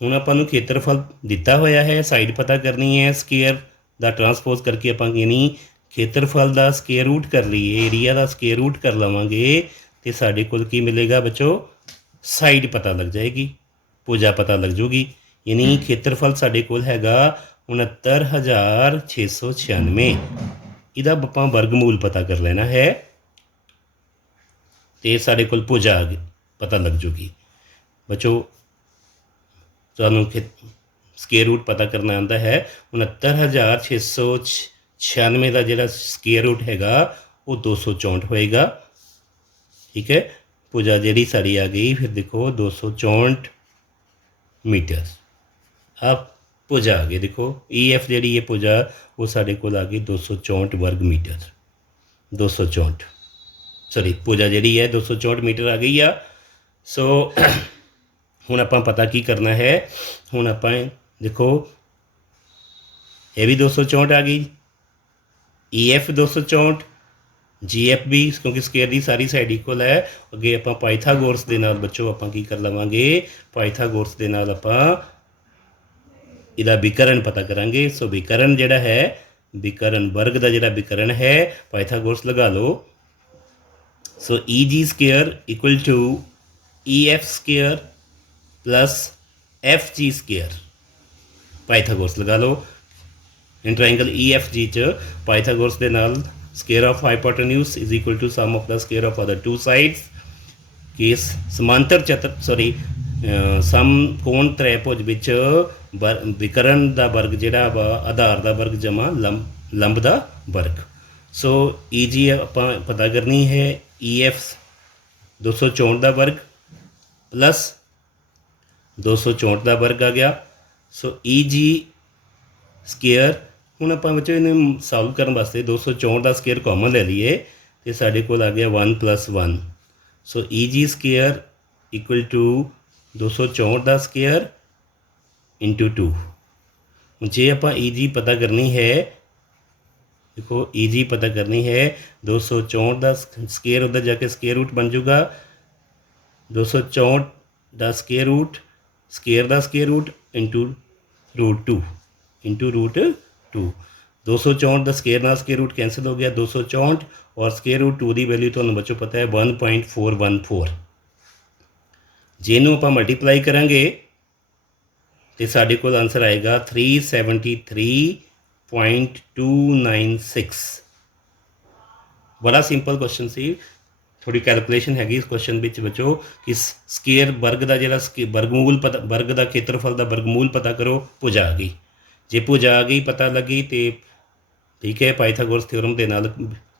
ਹੁਣ ਆਪਾਂ ਨੂੰ ਖੇਤਰਫਲ ਦਿੱਤਾ ਹੋਇਆ ਹੈ, ਸਾਈਡ ਪਤਾ ਕਰਨੀ ਹੈ, ਸਕੁਏਅਰ ਦਾ ਟਰਾਂਸਪੋਜ਼ ਕਰਕੇ ਆਪਾਂ ਯਾਨੀ ਖੇਤਰਫਲ ਦਾ ਸਕੁਏਅਰ ਰੂਟ ਕਰ ਲਈਏ, ਏਰੀਆ ਦਾ ਸਕੁਏਅਰ ਰੂਟ ਕਰ ਲਵਾਂਗੇ ਤੇ ਸਾਡੇ ਕੋਲ ਕੀ ਮਿਲੇਗਾ ਬੱਚੋ ਸਾਈਡ ਪਤਾ ਲੱਗ ਜਾਏਗੀ, ਭੁਜਾ ਪਤਾ ਲੱਗ ਜੂਗੀ। ਯਾਨੀ ਖੇਤਰਫਲ ਸਾਡੇ ਕੋਲ ਹੈਗਾ 69,696। ਇਹਦਾ ਆਪਾਂ ਵਰਗਮੂਲ ਪਤਾ ਕਰ ਲੈਣਾ ਹੈ ਤੇ ਸਾਡੇ ਕੋਲ ਭੁਜਾ ਪਤਾ ਲੱਗ ਜੂਗੀ। ਬੱਚੋ ਤੁਹਾਨੂੰ ਸਕੁਏਅਰ ਰੂਟ ਪਤਾ ਕਰਨਾ ਆਉਂਦਾ ਹੈ 69,696 ਦਾ ਜਿਹੜਾ ਸਕੁਏਅਰ ਰੂਟ ਹੈਗਾ ਉਹ 264 ਹੋਏਗਾ। ਠੀਕ ਹੈ। ਭੁਜਾ ਜਿਹੜੀ ਸਾਡੀ ਆ ਗਈ ਫਿਰ ਦੇਖੋ 264 मीटर। अब भुजा आ गई देखो EF जी है भुजा वो साढ़े को आ गई 264 वर्ग मीटर। 264 सॉरी भुजा जी है 264 मीटर आ गई आ। सो हुण आपां पता की करना है, हुण आपां देखो ये भी 264 आ गई, EF 264, GF भी क्योंकि स्केयर की सारी साइड इक्वल है। अगे आप पाइथागोरस के नाल बच्चों आप की कर लवांगे पाइथागोरस के नाल आप इहदा विकरण पता करांगे। सो विकरण जिहड़ा है विकरण वर्ग का जिहड़ा विकरण है पाइथागोरस लगा लो। So EG square equal to EF square plus FG square, Pythagoras लगा लो। इन ट्राइंगल EFG च पाइथागोरस के नाल square of hypotenuse is equal to sum of the square of other two sides. केस समांतर सम कोण त्रिभुज विच विकरण का वर्ग जिहड़ा वा आधार का वर्ग जमा लंब का वर्ग। सो EG आपां पता करनी है EF 264 का वर्ग प्लस 264 का वर्ग आ गया। सो EG स्केयर ਹੁਣ ਆਪਾਂ ਬੱਚੋ ਇਹਨੂੰ ਸੋਲਵ ਕਰਨ ਵਾਸਤੇ 264 ਦਾ ਸਕੁਏਅਰ ਕਾਮਨ ਲੈ ਲਈਏ ਤੇ ਸਾਡੇ ਕੋਲ ਆ ਗਿਆ 1 + 1। So EG square equal to 264 ਦਾ ਸਕੁਏਅਰ ਇੰਟੂ 2। ਜੇ ਆਪਾਂ EG ਪਤਾ ਕਰਨੀ ਹੈ ਦੇਖੋ EG ਪਤਾ ਕਰਨੀ ਹੈ 264 ਦਾ ਸਕੁਏਅਰ ਉੱਧਰ ਜਾ ਕੇ ਸਕੁਏਅਰ ਰੂਟ ਬਣ ਜਾਊਗਾ 264 ਦਾ ਸਕੁਏਅਰ ਰੂਟ ਸਕੁਏਅਰ ਦਾ ਸਕੁਏਅਰ ਰੂਟ ਇੰਟੂ √2 इंटू √2। 264 का स्केयर नाल स्केयर रूट कैंसिल हो गया 264 और स्केयर रूट 2 की वैल्यू तो बच्चों पता है 1.414। जिन्हों आप मल्टीप्लाई करांगे तो साढ़े को आंसर आएगा 373.296। बड़ा सिंपल क्वेश्चन सी, थोड़ी कैलकुलेशन हैगी इस क्वेश्चन में बच्चों कि स्केयर वर्ग का जो वर्गमूल पता वर्ग का खेत्रफल का वर्गमूल पता करो भुजा आ गई। जे भुजा आ गई पता लगी तो ठीक है पाइथागोरस थ्योरम के नाल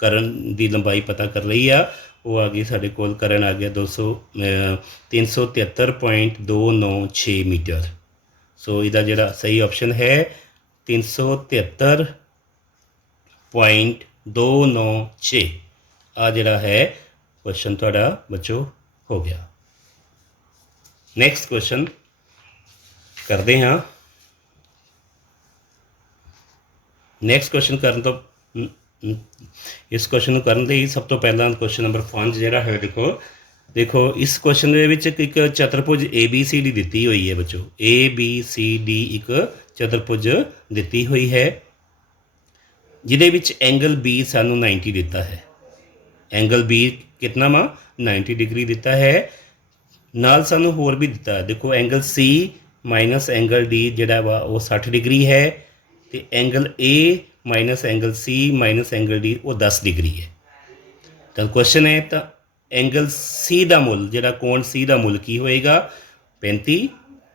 करण की लंबाई पता कर ली आ वो आ गई साढ़े कोल करण आ गया 373.296 मीटर। सो इसका जोड़ा सही ऑप्शन है 373.296 आ जोड़ा है क्वेश्चन थोड़ा बच्चों हो गया। नैक्सट क्वेश्चन करते हाँ। नैक्सट क्वेश्चन करन तो इस क्वेश्चन करने ही सब तो पहला क्वेश्चन नंबर 5 जोड़ा है देखो इस क्वेश्चन एक चतुर्भुज ABCD दी हुई है बच्चों। ABCD एक चतुर्भुज दी हुई है ਜਿਹਦੇ ਵਿੱਚ ਐਂਗਲ ਬੀ ਸਾਨੂੰ 90 ਦਿੱਤਾ ਹੈ। ਐਂਗਲ ਬੀ ਕਿਤਨਾ ਵਾ 90 ਡਿਗਰੀ ਦਿੱਤਾ ਹੈ। ਨਾਲ ਸਾਨੂੰ ਹੋਰ ਵੀ ਦਿੱਤਾ ਹੈ, ਦੇਖੋ ਐਂਗਲ ਸੀ ਮਾਈਨਸ ਐਂਗਲ ਡੀ ਜਿਹੜਾ ਵਾ ਉਹ 60 ਡਿਗਰੀ ਹੈ, ਅਤੇ ਐਂਗਲ ਏ ਮਾਈਨਸ ਐਂਗਲ ਸੀ ਮਾਈਨਸ ਐਂਗਲ ਡੀ ਉਹ 10 ਡਿਗਰੀ ਹੈ। ਤਾਂ ਕੁਐਸਚਨ ਹੈ ਤਾਂ ਐਂਗਲ ਸੀ ਦਾ ਮੁੱਲ ਜਿਹੜਾ ਕੋਣ ਸੀ ਦਾ ਮੁੱਲ ਕੀ ਹੋਏਗਾ? 35,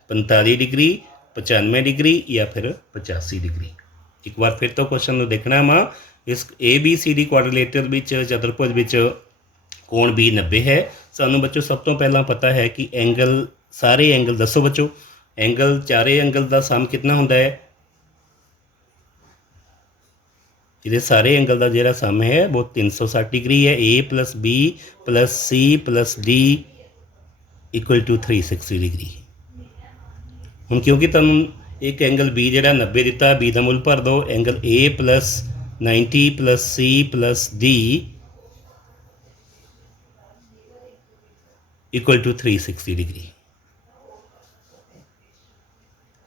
45 ਡਿਗਰੀ, 95 ਡਿਗਰੀ ਜਾਂ ਫਿਰ 85 ਡਿਗਰੀ। ਇੱਕ ਵਾਰ ਫਿਰ ਤੋਂ ਕੁਐਸਚਨ ਨੂੰ ਦੇਖਣਾ ਵਾ। ਇਸ ਏ ਬੀ ਸੀ ਡੀ ਕੁਆਡਰੀਲੇਟਰ ਵਿੱਚ ਚਤੁਰਭੁਜ ਵਿੱਚ ਕੋਣ ਵੀ 90 ਹੈ। ਸਾਨੂੰ ਬੱਚੋ ਸਭ ਤੋਂ ਪਹਿਲਾਂ ਪਤਾ ਹੈ ਕਿ ਐਂਗਲ ਸਾਰੇ ਐਂਗਲ ਦੱਸੋ ਬੱਚੋ, ਐਂਗਲ ਚਾਰੇ ਐਂਗਲ ਦਾ ਸਮ ਕਿੰਨਾ ਹੁੰਦਾ ਹੈ? ਇਹਦੇ ਸਾਰੇ ਐਂਗਲ ਦਾ ਜਿਹੜਾ ਸਮ ਹੈ ਉਹ 360 ਡਿਗਰੀ ਹੈ। A plus B plus C plus D equal to 360 degree. ਹੁਣ ਕਿਉਂਕਿ ਤੁਹਾਨੂੰ ਇੱਕ ਐਂਗਲ ਬੀ ਜਿਹੜਾ 90 ਦਿੱਤਾ, ਬੀ ਦਾ ਮੁੱਲ ਭਰ ਦਿਓ। Angle A plus 90 plus C plus D equal to 360 degree.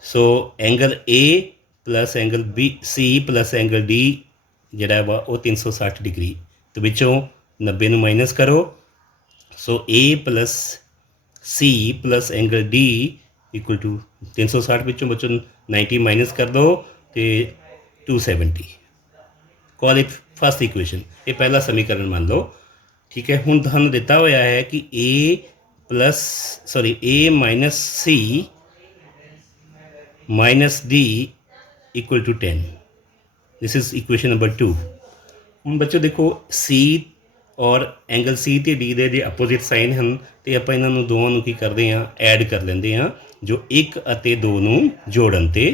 So angle A plus angle B C plus angle D ਜਿਹੜਾ ਵਾ ਉਹ 360 ਡਿਗਰੀ। ਤੇ ਵਿੱਚੋਂ 90 ਨੂੰ ਮਾਈਨਸ ਕਰੋ। So A plus C plus angle D equal to 360 ਵਿੱਚੋਂ ਬੱਚੋਂ 90 minus ਕਰ ਦਿਓ ਅਤੇ 270। Call it first equation. ਇਹ ਪਹਿਲਾ ਸਮੀਕਰਨ ਮੰਨ ਲਓ, ਠੀਕ ਹੈ। ਹੁਣ ਤੁਹਾਨੂੰ ਦਿੱਤਾ ਹੋਇਆ ਹੈ ਕਿ A minus C minus D equal to 10। This is equation number 2। ਹੁਣ ਬੱਚੋ ਦੇਖੋ ਸੀ ਔਰ ਐਂਗਲ ਸੀ ਅਤੇ ਡੀ ਦੇ ਜੇ ਅਪੋਜ਼ਿਟ ਸਾਈਨ ਹਨ ਅਤੇ ਆਪਾਂ ਇਹਨਾਂ ਨੂੰ ਦੋਵਾਂ ਨੂੰ ਕੀ ਕਰਦੇ ਹਾਂ? ਐਡ ਕਰ ਲੈਂਦੇ ਹਾਂ, ਜੋ 1 ਅਤੇ 2 ਨੂੰ ਜੋੜਨ 'ਤੇ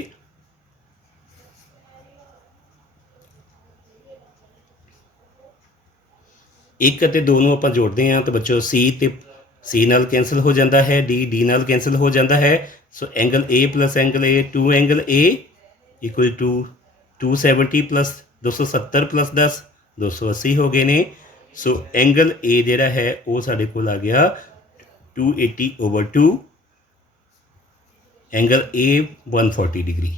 ਇੱਕ ਅਤੇ 2 ਨੂੰ ਆਪਾਂ ਜੋੜਦੇ ਹਾਂ ਤਾਂ ਬੱਚੋ ਸੀ ਅਤੇ ਸੀ ਨਾਲ ਕੈਂਸਲ ਹੋ ਜਾਂਦਾ ਹੈ, ਡੀ ਨਾਲ ਕੈਂਸਲ ਹੋ ਜਾਂਦਾ ਹੈ। So angle A plus angle A 2 angle A equal to 270 plus 270 plus 10 280 ਹੋ ਗਏ ਨੇ। ਸੋ ਐਂਗਲ ਏ ਜਿਹੜਾ ਹੈ ਉਹ ਸਾਡੇ ਕੋਲ ਆ ਗਿਆ 280/2। ਐਂਗਲ ਏ 140 ਡਿਗਰੀ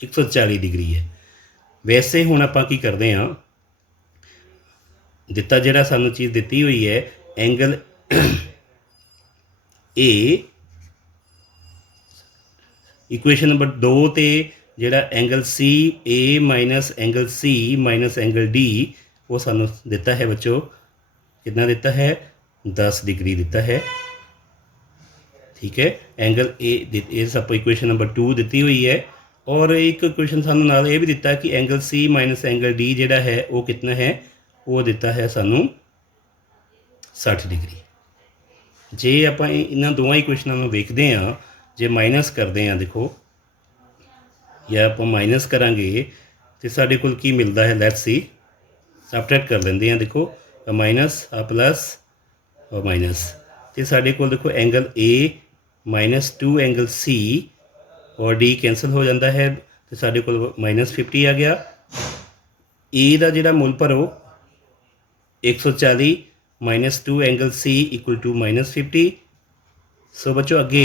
140 ਡਿਗਰੀ ਹੈ। ਵੈਸੇ ਹੁਣ ਆਪਾਂ ਕੀ ਕਰਦੇ ਹਾਂ, ਦਿੱਤਾ ਜਿਹੜਾ ਸਾਨੂੰ ਚੀਜ਼ ਦਿੱਤੀ ਹੋਈ ਹੈ ਐਂਗਲ ਏ ਇਕੁਏਸ਼ਨ ਨੰਬਰ 2 'ਤੇ ਜਿਹੜਾ ਐਂਗਲ ਸੀ ਏ ਮਾਈਨਸ ਐਂਗਲ ਸੀ ਮਾਈਨਸ ਐਂਗਲ ਡੀ ਉਹ ਸਾਨੂੰ ਦਿੱਤਾ ਹੈ ਬੱਚੋ, ਕਿੰਨਾ ਦਿੱਤਾ ਹੈ? 10 ਡਿਗਰੀ ਦਿੱਤਾ ਹੈ, ਠੀਕ ਹੈ। ਐਂਗਲ ਇਹ ਸਭ ਇਕੁਏਸ਼ਨ ਨੰਬਰ 2 ਦਿੱਤੀ ਹੋਈ ਹੈ। ਔਰ ਇੱਕ ਇਕੁਏਸ਼ਨ ਸਾਨੂੰ ਨਾਲ ਇਹ ਵੀ ਦਿੱਤਾ ਕਿ ਐਂਗਲ ਸੀ ਮਾਈਨਸ ਐਂਗਲ ਡੀ ਜਿਹੜਾ ਹੈ ਉਹ ਕਿਤਨਾ ਹੈ? ਉਹ ਦਿੱਤਾ ਹੈ ਸਾਨੂੰ 60 ਡਿਗਰੀ। ਜੇ ਆਪਾਂ ਇਹਨਾਂ ਦੋਵਾਂ ਇਕੁਏਸ਼ਨਾਂ ਨੂੰ ਵੇਖਦੇ ਹਾਂ, ਜੇ ਮਾਈਨਸ ਕਰਦੇ ਹਾਂ, ਦੇਖੋ ਜਾਂ ਆਪਾਂ ਮਾਈਨਸ ਕਰਾਂਗੇ ਤਾਂ ਸਾਡੇ ਕੋਲ ਕੀ ਮਿਲਦਾ ਹੈ? ਲੈਟਸ ਸੀ, ਸਬਟਰੈਕਟ ਕਰ ਲੈਂਦੇ ਹਾਂ। ਦੇਖੋ ਮਾਈਨਸ ਆ ਪਲਸ ਔਰ ਮਾਈਨਸ, ਅਤੇ ਸਾਡੇ ਕੋਲ ਦੇਖੋ ਐਂਗਲ ਏ ਮਾਈਨਸ 2 ਐਂਗਲ ਸੀ ਔਰ ਡੀ ਕੈਂਸਲ ਹੋ ਜਾਂਦਾ ਹੈ ਅਤੇ ਸਾਡੇ ਕੋਲ -50 ਆ ਗਿਆ। ਏ ਦਾ ਜਿਹੜਾ ਮੁੱਲ ਭਰੋ 140 minus 2 angle C equal to -50। So ਬੱਚੋ ਅੱਗੇ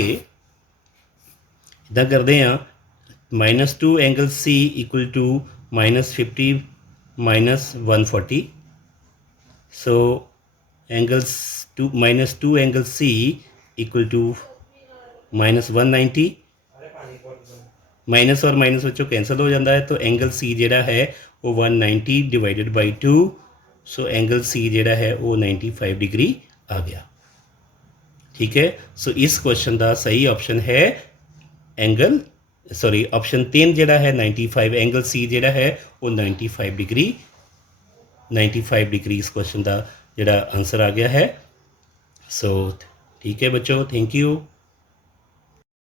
ਇੱਦਾਂ ਕਰਦੇ ਹਾਂ, -2 angle C equal to -50 minus 140। So angles -2 angle C equal to -190। Minus ਔਰ ਮਾਈਨਸ ਵਿੱਚੋਂ ਕੈਂਸਲ ਹੋ ਜਾਂਦਾ ਹੈ, ਤਾਂ ਐਂਗਲ ਸੀ ਜਿਹੜਾ ਹੈ ਉਹ 190 ਡਿਵਾਈਡਡ ਬਾਈ 2। ਸੋ ਐਂਗਲ ਸੀ ਜਿਹੜਾ ਹੈ ਉਹ 95 ਡਿਗਰੀ ਆ ਗਿਆ, ਠੀਕ ਹੈ। ਸੋ ਇਸ ਕੁਐਸਚਨ ਦਾ ਸਹੀ ਆਪਸ਼ਨ ਹੈ ਆਪਸ਼ਨ 3 ਜਿਹੜਾ ਹੈ 95। ਐਂਗਲ ਸੀ ਜਿਹੜਾ ਹੈ ਉਹ 95 ਡਿਗਰੀ ਇਸ ਕੁਐਸਚਨ ਦਾ ਜਿਹੜਾ ਆਨਸਰ ਆ ਗਿਆ ਹੈ। ਸੋ ਠੀਕ ਹੈ ਬੱਚੋ, ਥੈਂਕ ਯੂ।